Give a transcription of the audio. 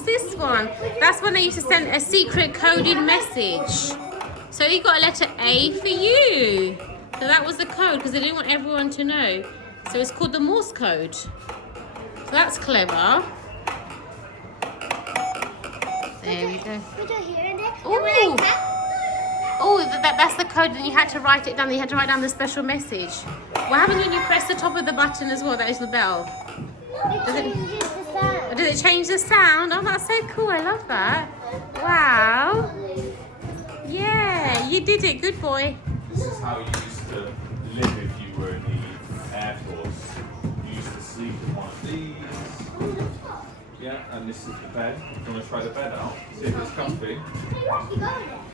what's this one? That's when they used to send a secret coded message. So you got a letter A for you. So that was the code because they didn't want everyone to know. So it's called the Morse code. So that's clever. There we go. Oh, that's the code, and you had to write it down. You had to write down the special message. What happens when you press the top of the button as well? That is the bell. Does it change the sound? Oh, that's so cool. I love that. Wow. Yeah, you did it. Good boy. This is how you used to live if you were in the Air Force. You used to sleep in one of these. Yeah, and this is the bed. Do you want to try the bed out? See if it's comfy.